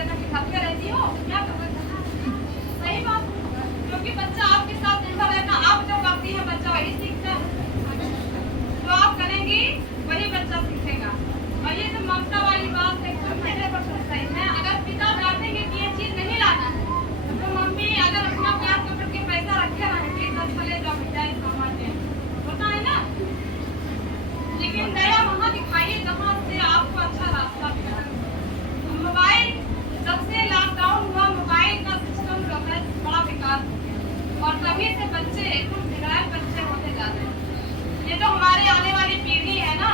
देना सिखाती रहती हो, क्या कर रहे हो? सही बात, क्योंकि बच्चा आपके साथ निर्भर रहना, आप जो करती है बच्चा वही सीखता है, जो आप करेंगी वही बच्चा सीखेगा। और ये जो ममता वाली बात है, 100% सही है। अगर पिता डांटेंगे कि ये चीज नहीं लाना है, तो मम्मी अगर अपना प्यार पकड़ के पैसा रखे रहेंगे, तो चले जाओ बेटा इस सामान में, होता है ना। लेकिन दया वहाँ दिखाइए जहाँ से आपको अच्छा रास्ता मिला। मोबाइल, जब से लॉकडाउन हुआ, मोबाइल का सिस्टम जो है बड़ा विकास हो गया और तभी से बच्चे एकदम बिगड़ैल बच्चे होते जा रहे हैं। ये जो हमारे आने वाली पीढ़ी है ना,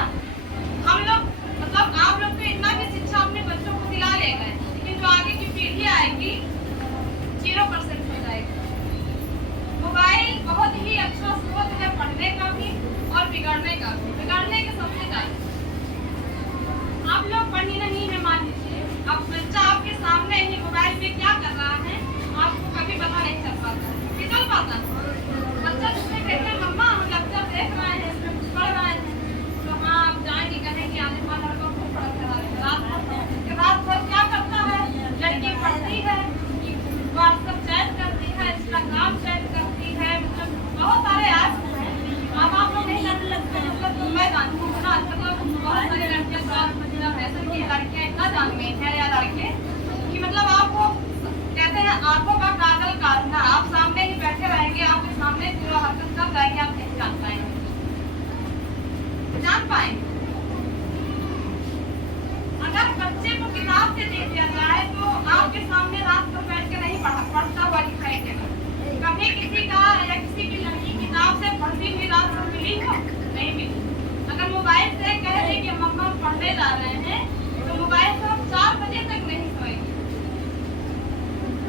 हम लोग मतलब आप लोग तो इतना भी शिक्षा अपने बच्चों को दिला ले गए, लेकिन जो आगे की पीढ़ी आएगी 0% हो जाएगी। मोबाइल बहुत ही अच्छा स्रोत है पढ़ने का भी और बिगड़ने का भी। बिगड़ने के सबसे ज्यादा आप लोग पढ़ी नहीं है, मान लीजिए अब बच्चा आपके सामने ही मोबाइल में क्या कर रहा है आपको कभी पता नहीं चल पाता, नहीं चल पाता। बच्चा जिससे कहते हैं मम्मा हम लेक्चर देख रहे हैं, इसमें कुछ पढ़ रहे हैं, तो हाँ आप जाएंगे कहेंगे आने वाला लड़का खूब पढ़ रहा है। उसके बाद फिर क्या करता है, लड़की पढ़ती है, व्हाट्सएप चैट करती है, इंस्टाग्राम चैट करती है, मतलब बहुत सारे ऐप्स हैं। अब आप लोग नहीं जानते लगते, मतलब मैं जानती हूँ ना, मतलब बहुत सारी लड़कियाँ मतलब ऐसे की लड़कियाँ इतना जान गई हैं या लड़के कि मतलब आपको कहते हैं आंखों का काजल काटना, आप सामने ही बैठे रहेंगे, आपके सामने पूरा हरकत कर जाएंगे, आप नहीं जान पाएंगे, जान पाएंगे। अगर बच्चे को किताब से दे दिया जाए तो आपके सामने रात को बैठ के नहीं पढ़ता हुआ दिखाई देगा। कभी किसी का या किसी की लड़की किताब से पढ़ती हुई रात को मिली हो? नहीं मिली। अगर मोबाइल से कह दे कि मम्मा पढ़ने जा रहे हैं, तो मोबाइल से हम 4 बजे तक नहीं सोएंगे,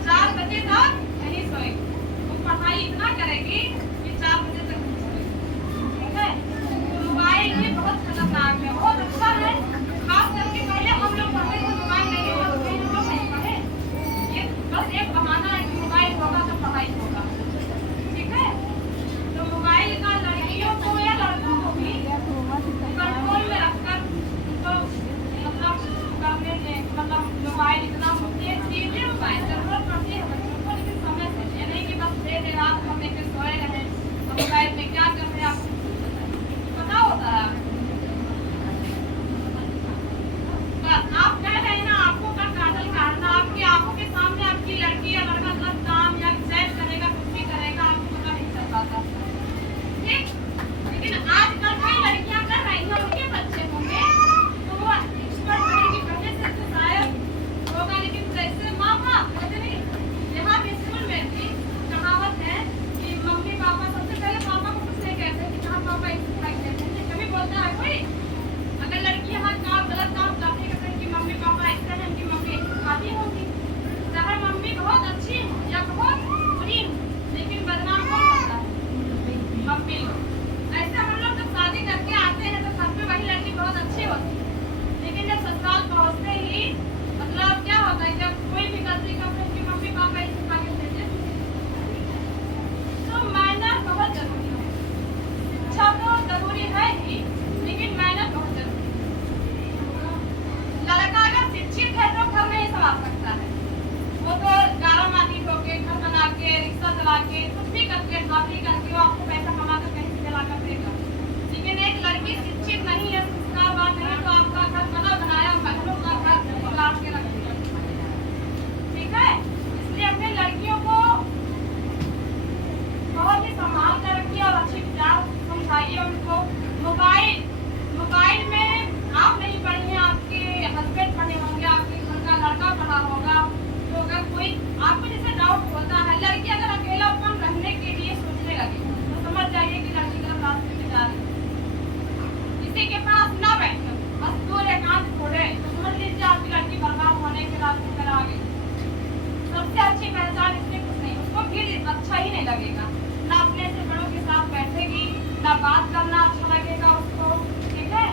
4 बजे तक नहीं सोएंगे, वो पढ़ाई इतना करेगी कि 4 बजे तक नहीं सोएंगे, ठीक है। तो मोबाइल भी बहुत खतरनाक है, बहुत अच्छा है, खास करके पहले हम लोग पढ़ते थे मोबाइल नहीं होगा तो कहीं हम लोग नहीं पढ़े, ये बस एक बहाना है कि मोबाइल होगा तो पढ़ाई होगा, ठीक है। तो मोबाइल का लड़कियों को या लड़कों को भी कंट्रोल में रखकर उनको मतलब करने में, मतलब मोबाइल इतना चीजें मोबाइल जरूरत पड़ती है बच्चों को, लेकिन समय से, ये नहीं कि बस दे रात हम लेके सोए रहे तो मोबाइल में क्या कर रहे हैं आपको पता होता है। बस आप कह रहे हैं ना आंखों का काजल काटना, आपकी आंखों के सामने आपकी लड़की या लड़का सब काम या चैट करेगा, कुछ भी करेगा, आपको पता नहीं चल पाता, ठीक। लेकिन आजकल कई लड़कियां कर रही हैं, उनके बच्चे होंगे तो वो एक्सपर्ट बनेगी, पहले से तो शायद होगा, लेकिन जैसे माँ बाप कहते नहीं, यहाँ भी स्कूल में भी कहावत है कि मम्मी पापा सबसे पहले पापा को कुछ नहीं कहते कि कहाँ पापा इस तरह कहते हैं, कभी बोलता है कोई? अगर लड़की यहाँ काम गलत काम करती है कहते हैं कि मम्मी पापा ऐसे हैं, उनकी मम्मी सिखाती होगी, चाहे मम्मी बहुत अच्छी हो या बहुत बुरी हो, लेकिन बदनाम कौन होता है? मम्मी लोग। ऐसे हम लोग जब शादी करके आते हैं तो घर पे वही लड़की बहुत अच्छी होती है, लेकिन जब ससुराल पहुँचते ही मतलब क्या होता है, जब कोई भी गलती करते हैं कि मम्मी पापा इस सिखा के देते हैं। तो मैनर बहुत जरूरी है, शिक्षा तो जरूरी है ही, लेकिन मैनर बहुत जरूरी है। लड़का अगर शिक्षित है तो घर नहीं संभाल सकता है, वो तो गारा माटी होके घर बना के रिक्शा चला के कुछ भी करके नौकरी करके वो आपको पैसा कमा कर कहीं से चला कर देगा। लेकिन एक लड़की शिक्षित नहीं है, संस्कारवान नहीं है, तो आपका घर बना बनाया महलों का घर लाट के रख देगा, ठीक है। इसलिए अपने लड़कियों को बहुत ही संभाल कर रखिए और अच्छी विचार समझाइए उनको। मोबाइल में आप नहीं पढ़ी हैं, आपके हस्बैंड पढ़े होंगे, आपके घर का लड़का पढ़ा होगा, तो अगर कोई आपको जैसे डाउट होता है, लड़की अगर अकेलापन रहने के लिए सोचने लगे तो समझ जाइए कि लड़की गलत रास्ते में जा रही है। किसी के पास ना बैठे, बस दूर एकांत छोड़े तो समझ लीजिए आपकी लड़की बर्बाद होने के रास्ते पर आ गई। सबसे अच्छी पहचान इसमें कुछ नहीं, उसको भी अच्छा ही नहीं लगेगा, ना अपने से बड़ों के साथ बैठेगी, ना बात करना अच्छा लगेगा उसको, ठीक है।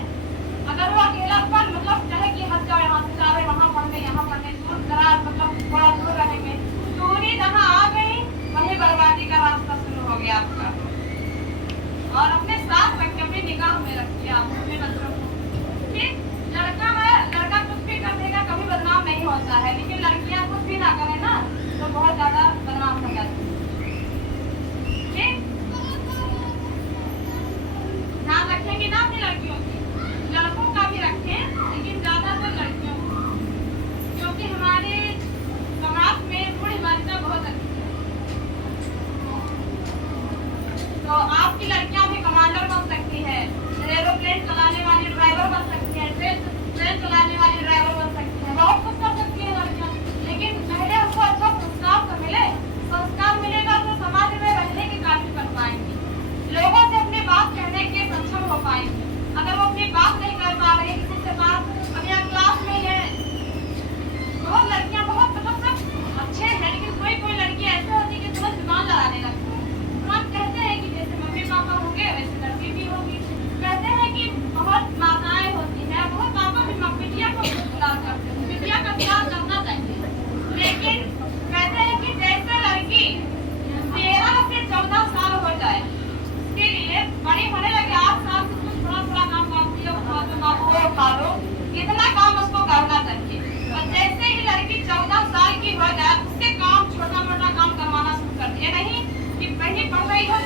अगर वो अकेलापन मतलब चाहे कि हट जाओ यहाँ से, जा रहे वहाँ पढ़ने यहाँ पढ़ने, दूर दराज मतलब थोड़ा दूर रहेंगे, दूरी जहाँ आ गई वहीं बर्बादी का रास्ता शुरू हो गया आपका। और अपने साथ रखिए, अपनी निगाह में रखिए आप अपने बच्चों को, ठीक। लड़का है, लड़का कुछ भी कर देगा कभी बदनाम नहीं होता है, लेकिन लड़की काम कर जाती हैं। ठीक? ध्यान रखेंगे ना अपनी लड़कियों की, लड़कों का भी रखें लेकिन ज्यादातर लड़कियों को, क्योंकि हमारे समाज में बूढ़ी मान्यता बहुत अच्छी है। तो आपकी लड़कियां भी कमांडर बन सकती है, एरोप्लेन चलाने वाली ड्राइवर बन सकती है, ट्रेन चलाने वाली ड्राइवर बन सकती है, बहुत कुछ कर सकती है लड़कियां। लेकिन पहले उनको अच्छा संस्कार तो मिले, संस्कार मिलेगा तो समाज में रहने के काबिल बन पाएंगे, लोगों से अपनी बात कहने के सक्षम हो पाएंगे। अगर वो अपनी बात नहीं कर पा रहे किसी से बात, अब यहाँ क्लास में है बहुत लड़कियां बहुत मतलब सब अच्छे हैं, लेकिन कोई कोई लड़की ऐसे होती है कि तुरंत जुबान लड़ाने लगती है, तुरंत कहते हैं कि जैसे मम्मी पापा होंगे वैसे लड़की भी होगी। कहते हैं कि बहुत माताएं होती हैं, बहुत पापा भी बिटिया को दुलार करते हैं, बिटिया का दुलार करना चाहिए, लेकिन कहते हैं कि जैसे लड़की 13 से 14 साल हो जाए उसके लिए बड़ी होने लगे 8 साल से कुछ थोड़ा थोड़ा काम करती है, खा लो, इतना काम उसको करना चाहिए। और जैसे ही लड़की 14 साल की हो जाए उससे काम छोटा मोटा काम करवाना शुरू कर दिया, नहीं कि पहले पढ़ रही हो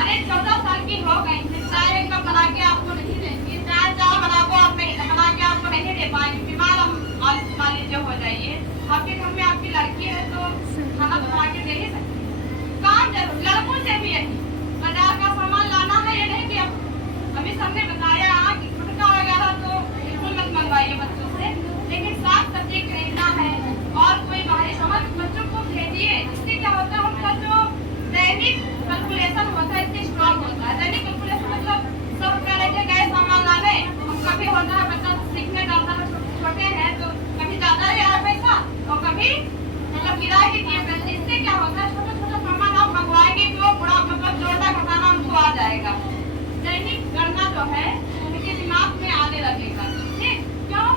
अरे 14 साल की हो गई है, चाय एक कप बना के आपको नहीं देंगे, चाय बना के आपको नहीं दे पाएंगे, बीमार मान लीजिए हो जाइए, आपके घर में आपकी लड़की है तो खाना बना के दे ही सकते। काम जरूर लड़कों से भी यही, बाजार का सामान लाना है ये नहीं कि अभी सबने बताया कि गुटखा वगैरह तो बिल्कुल मत मंगवाइए बच्चों से, लेकिन साग सब्जी खरीदना है और कोई बाहरी सामान बच्चों को भेजिए। इससे क्या होता है उनका जो दैनिक कैलकुलेशन होता है इससे स्ट्रॉन्ग होता है। दैनिक कैलकुलेशन मतलब 100 रुपया लेके गए सामान लाने, कभी होता है बच्चा सीखने जाता है छोटे हैं तो कभी ज्यादा ले आया पैसा और कभी मतलब किराए के दिए पैसे। इससे क्या होता है छोटा छोटा सामान आप मंगवाएंगे तो बड़ा मतलब जोड़ना घटाना उनको आ जाएगा, दैनिक गणना जो है उनके दिमाग में आने लगेगा। ठीक क्यों?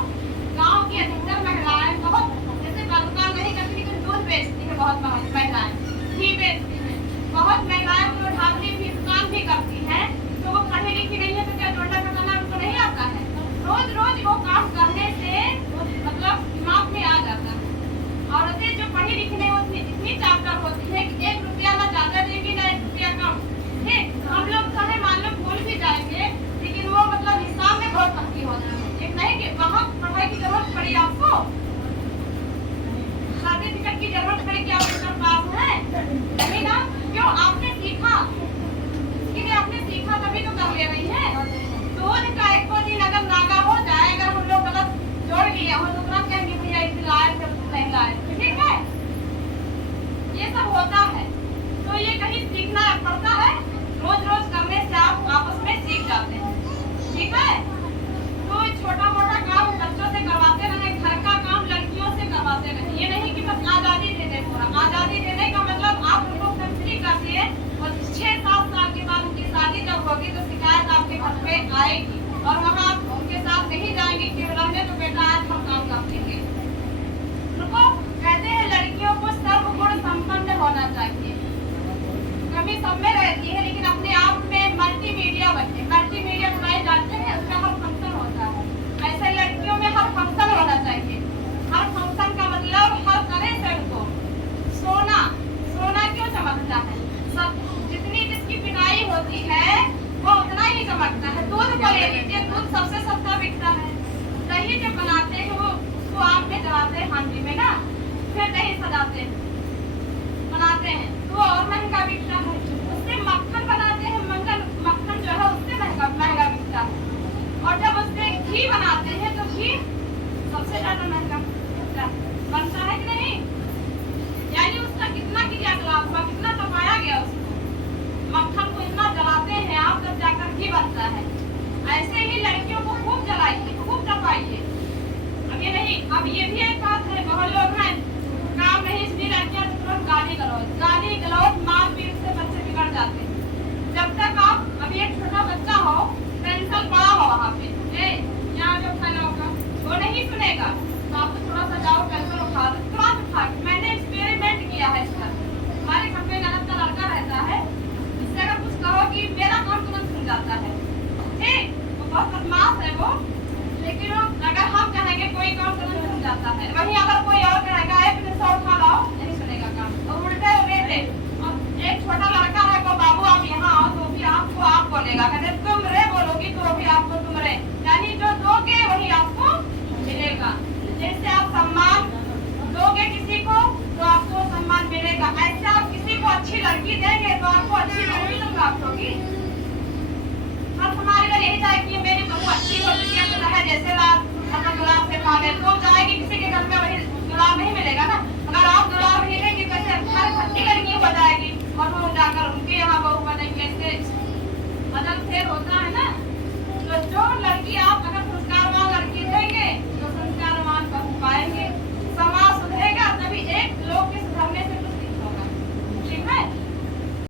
गाँव की अधिकतर महिलाएं बहुत जैसे दुकान नहीं करती लेकिन दूध बेचती है, बहुत महिलाएं घी बेचती है, बहुत महिलाएं तो ढाबली भी दुकान भी करती हैं, तो वो पढ़ी लिखी नहीं है तो क्या जोड़ना घटाना उनको नहीं आता है। रोज रोज वो काम करने से मतलब दिमाग में आ जाता है। औरतें जो पढ़ी लिखी नहीं होती इतनी चापटर होती है कि 1 रुपया ना ज्यादा देगी ना 1 रुपया कम। ठीक, हम लोग चाहे मान लो भूल भी जाएंगे लेकिन वो मतलब हिसाब में बहुत पक्की होती है। एक नहीं कि वहाँ पढ़ाई की जरूरत पड़ी आपको, सर्टिफिकेट की जरूरत पड़ी कि आप इंटर पास हैं, नहीं ना? क्यों? आपने सीखा, इसलिए आपने सीखा तभी तो कर ले रही है। दूध का एक दिन अगर नागा हो जाए, अगर हम लोग गलत जोड़ लिए हो तो तुरंत कहेंगे भैया इसे लाए थे नहीं लाए, ठीक है? ये सब होता है तो ये कहीं सीखना पड़ता है, रोज रोज करने से आप आपस में सीख जाते हैं। ठीक है, तो छोटा मोटा काम बच्चों से करवाते रहे, घर का काम लड़कियों से करवाते रहे, ये नहीं कि बस आजादी दे दे। पूरा आजादी देने का मतलब आप उनको फ्री कर दिए और 6-7 साल के बाद उनकी शादी जब होगी तो शिकायत आपके घर पे आएगी और वहाँ आप उनके साथ नहीं जाएंगे कि रहने तो बेटा आज हम काम कर देंगे। उनको कहते हैं लड़कियों को सर्वगुण संपन्न होना चाहिए, कमी सब में रहती है लेकिन अपने आप में मल्टीमीडिया बने। मल्टीमीडिया बनाए जाते हैं, उसका हर फंक्शन होता है, ऐसे लड़कियों में हर फंक्शन होना चाहिए। हर फंक्शन का मतलब हर तरह से उनको सोना क्यों चमकता है, सब जितनी जिसकी पिटाई होती है वो उतना ही चमकता है। दूध को ले लीजिए, दूध सबसे सस्ता बिकता है, दही जब बनाते हैं वो आग में जलाते हैं हांडी में ना, फिर दही सजाते हैं बनाते हैं तो और महंगा बिकता है। उससे मक्खन बनाते हैं, मक्खन जो है उससे महंगा बिकता है, और जब उससे घी बनाते हैं तो घी सबसे ज्यादा महंगा बनता है कि नहीं? यानी उसका कितना क्रियाकलाप हुआ, कितना तपाया गया उसको, मक्खन को इतना जलाते हैं आप तब जाकर घी बनता है। ऐसे ही लड़कियों को खूब जलाइए, खूब तपाइए। अब ये नहीं, अब ये भी एक बात है, बहुत लोग हैं काम नहीं इसलिए लड़कियां तुरंत गाली गलौज मार पीट से बच्चे बिगड़ जाते हैं। जब तक आप अभी एक छोटा बच्चा हो, पेंसिल पड़ा हो वहाँ पे यहाँ जो फैला होगा वो नहीं सुनेगा,